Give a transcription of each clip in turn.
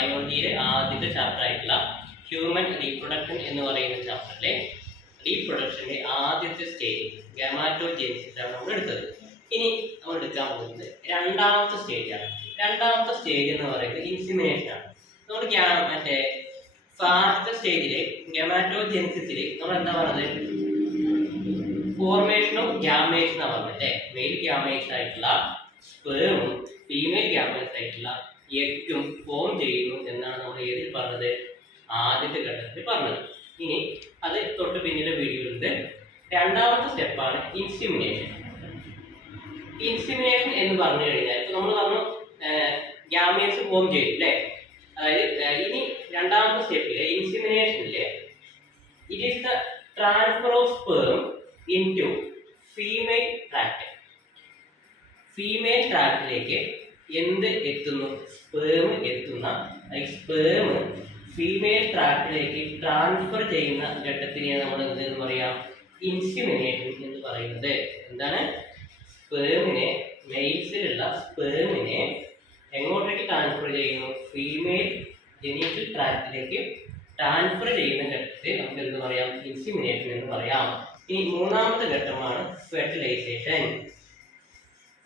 ബയോളജിയിലെ ആദ്യത്തെ ചാപ്റ്റർ ആയിട്ടുള്ള human reproduction എന്ന് പറയുന്ന ചാപ്റ്ററിലെ റീപ്രൊഡക്ഷന്റെ ആദ്യത്തെ സ്റ്റേജ് ഗാമാറ്റോജെനിസിസ് ആണ് നമ്മൾ എടുത്തത്. ഇനി നമ്മൾ എടുക്കാൻ പോകുന്നത് രണ്ടാമത്തെ സ്റ്റേജാണ്. രണ്ടാമത്തെ സ്റ്റേജ് എന്ന് പറയുന്നത് ഇൻസിമിനേഷൻ ആണ്. നമ്മൾ മറ്റേ ആദ്യത്തെ സ്റ്റേജില് ഗാമാറ്റോജെനിസിസിൽ നമ്മൾ എന്താ പറയുന്നത്, ഫോർമേഷൻ ഓഫ് ഗ്യാമേറ്റ്സ് എന്നാണ് പറഞ്ഞത് അല്ലേ. മെയിൽ ഗ്യാമേറ്റ്സ് ആയിട്ടുള്ള സ്പേമും ഫീമെയിൽ ഗ്യാമേറ്റ്സ് ആയിട്ടുള്ള എഗ്ഗും ഫോം ചെയ്യുന്നു എന്നാണ് നമ്മൾ ഏതിൽ പറഞ്ഞത്, ആദ്യത്തെ ഘട്ടത്തിൽ പറഞ്ഞത്. ഇനി അത് തൊട്ട് പിന്നീട് വീഡിയോയിലുണ്ട്. രണ്ടാമത്തെ സ്റ്റെപ്പാണ് ഇൻസിമിനേഷൻ. ഇൻസിമിനേഷൻ എന്ന് പറഞ്ഞു കഴിഞ്ഞാൽ ഇപ്പൊ നമ്മൾ പറഞ്ഞു ഗ്യാമേറ്റ്സ് ഫോം ചെയ്യും അല്ലേ. അതായത് ഇനി രണ്ടാമത്തെ സ്റ്റെപ്പില് ഇൻസിമിനേഷനില് it is the transfer of sperm into female tract. Female ട്രാക്റ്റിലേക്ക് എന്ത് എത്തുന്നു, സ്പേം എത്തുന്ന സ്പേം ഫീമെയിൽ ട്രാക്റ്റിലേക്ക് ട്രാൻസ്ഫർ ചെയ്യുന്ന ഘട്ടത്തിനെയാണ് നമ്മൾ എന്തെന്ന് പറയാം, ഇൻസിമിനേഷൻ എന്ന് പറയുന്നത്. എന്താണ്, സ്പേമിനെ, മെയിൽസിലുള്ള സ്പേമിനെ എങ്ങോട്ടേക്ക് ട്രാൻസ്ഫർ ചെയ്യുന്നു, ഫീമെയിൽ ജെനിറ്റൽ ട്രാക്റ്റിലേക്ക് ട്രാൻസ്ഫർ ചെയ്യുന്ന ഘട്ടത്തെ നമുക്ക് എന്ത് പറയാം, ഇൻസിമിനേഷൻ എന്ന് പറയാം. ഇനി മൂന്നാമത്തെ ഘട്ടമാണ് ഫെർട്ടിലൈസേഷൻ.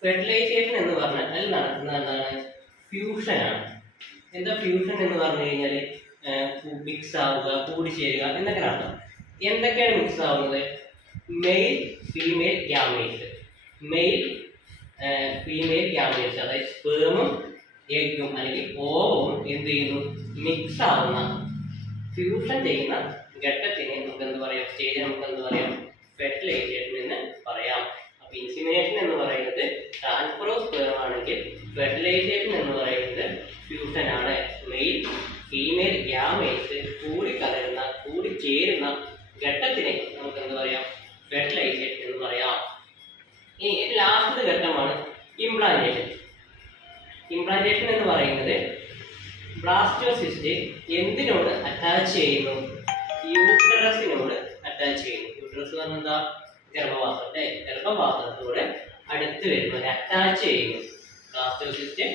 ഫെർട്ടിലൈസേഷൻ എന്ന് പറഞ്ഞാൽ അതിൽ നടക്കുന്ന എന്താണ്, ഫ്യൂഷൻ ആണ്. എന്താ ഫ്യൂഷൻ എന്ന് പറഞ്ഞു കഴിഞ്ഞാൽ മിക്സ് ആവുക, കൂടിച്ചേരുക എന്നൊക്കെ അർത്ഥം. എന്തൊക്കെയാണ് മിക്സ് ആവുന്നത്, male female gametes, male female gametes അതായത് സ്പേമും എഗ്ഗും അല്ലെങ്കിൽ ഓവവും എന്ത് ചെയ്യുന്നു, മിക്സ് ആവുന്ന, ഫ്യൂഷൻ ചെയ്യുന്ന ഘട്ടത്തിന് നമുക്ക് എന്ത് പറയാം, സ്റ്റേജ് നമുക്ക് എന്ത് പറയാം, ഫെർട്ടിലൈസേഷൻ എന്ന് പറയാം. അപ്പൊ ഇൻസിമിനേഷൻ എന്ന് പറയുന്നത് ട്രാൻസ്ഫർ ഓഫ് സ്പേം ആണെങ്കിൽ ഫെർട്ടിലൈസേഷൻ എന്ന് പറയുന്നത് ഫ്യൂഷൻ ആണ്. മെയിൽ ഫീമെയിൽ ഗ്യാമേറ്റ്സ് കൂടിക്കലരുന്ന, കൂടിച്ചേരുന്ന ഘട്ടത്തിനെ നമുക്ക് എന്ത് പറയാം, ഫെർട്ടിലൈസേഷൻ എന്ന് പറയാം. ഇനി ലാസ്റ്റ് ഘട്ടമാണ് ഇംപ്ലാന്റേഷൻ. ഇംപ്ലാന്റേഷൻ എന്ന് പറയുന്നത് ബ്ലാസ്റ്റോസിസ്റ്റ് എന്തിനോട് അറ്റാച്ച് ചെയ്യുന്നു, യൂട്രസിനോട് അറ്റാച്ച് ചെയ്യുന്നു. യൂട്രസ് പറഞ്ഞാൽ എന്താ, ഗർഭപാത്രം അല്ലേ. ഗർഭപാത്രത്തോട് അടുത്ത് വരുന്നു, അറ്റാച്ച് ചെയ്യുന്നു. ബ്ലാസ്റ്റോസിസ്റ്റ്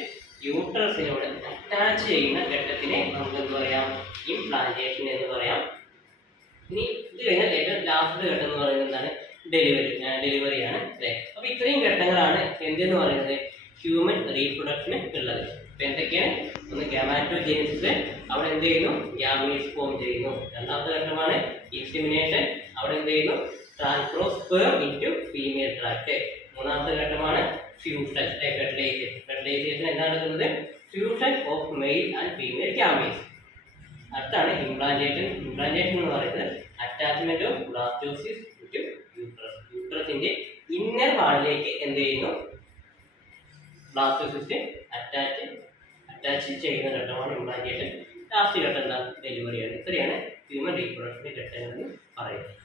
യൂട്രസിനോട് അറ്റാച്ച് ചെയ്യുന്ന ഘട്ടത്തിനെ നമുക്ക് എന്ത് പറയാം, ഇംപ്ലാന്റേഷൻ എന്ന് പറയാം. ഇനി ഇത് കഴിഞ്ഞാൽ ഏറ്റവും ലാസ്റ്റ് ഘട്ടം എന്ന് പറയുന്നത് എന്താണ്, ഡെലിവറിയാണ് അല്ലേ. അപ്പൊ ഇത്രയും ഘട്ടങ്ങളാണ് എന്തെന്ന് പറയുന്നത്, ഹ്യൂമൻ റീപ്രൊഡക്ഷന് ഉള്ളത്. ഇപ്പൊ എന്തൊക്കെയാണ്, ഒന്ന് ഗാമാറ്റോജെനിസിസ്, അവിടെ എന്ത് ചെയ്യുന്നു, ഗ്യാമീറ്റ്സ് ഫോം ചെയ്യുന്നു. രണ്ടാമത്തെ ഘട്ടമാണ് ഇൻസിമിനേഷൻ, അവിടെ എന്ത് ചെയ്യുന്നു, transfer of sperm into female tract. മൂന്നാമത്തെ ഘട്ടമാണ് ഫ്യൂഷൻ, ഫെർട്ടിലൈസേഷൻ. ഫെർട്ടിലൈസേഷൻ എന്താണ് നടക്കുന്നത്, fusion of male and female gametes. അടുത്താണ് ഇംപ്ലാന്റേഷൻ. ഇംപ്ലാന്റേഷൻ എന്ന് പറയുന്നത് attachment of blastocyst to uterus. യൂട്രസിന്റെ ഇന്നർ വാളിലേക്ക് എന്ത് ചെയ്യുന്നു, ബ്ലാസ്റ്റോസിസ്റ്റ് അറ്റാച്ച് ചെയ്യുന്ന ഘട്ടമാണ് ഇംപ്ലാന്റേഷൻ. ലാസ്റ്റ് ഘട്ടം എന്താ, ഡെലിവറിയാണ്. ഇത്രയാണ് ഹ്യൂമൻ റീപ്രൊഡക്ഷന്റെ ഘട്ടങ്ങൾ എന്ന് പറയുന്നത്.